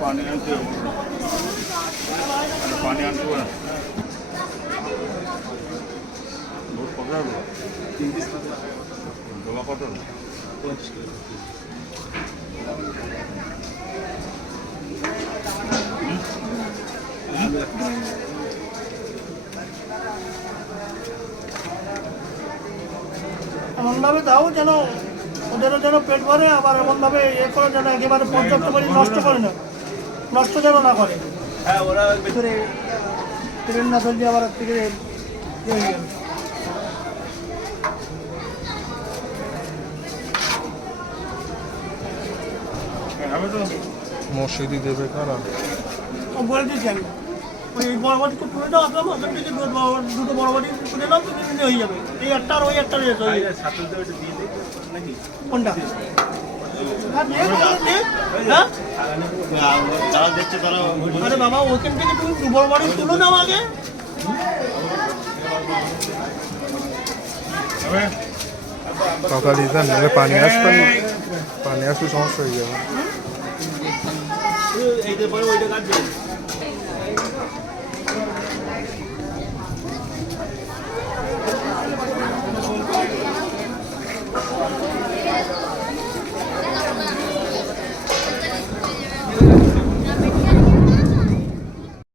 पानी पानी आनते हो बहुत पकड़ा लो 3 पीस दवा कटन 25 किलो এমনভাবে দাও যেন ওদেরও যেন পেট ভরে, আবার এমনভাবে করে যেন একেবারে পর্যাপ্ত করে নষ্ট করে না, নষ্ট যেন না করে। হ্যাঁ ওরা ভিতরে ট্রেন না ধরলে আবার থেকে হয়ে যাবে। মসজিদি দেবে কারা? বলে দিচ্ছি আমি, ওই বড় বাড়ি তুলে দাও, আপনার ওখান থেকে দুটো বড় বাড়ি তুলে দাও, তুমি হয়ে যাবে। এই একটা আর ওই একটা রয়েছে। কোনটা? আরে বাবা, ওখান থেকে তুমি দু বড় বাড়ি তুলে দাও আগে। সকালে নেমে পানি আসলে সমস্যা হয়ে যাবে।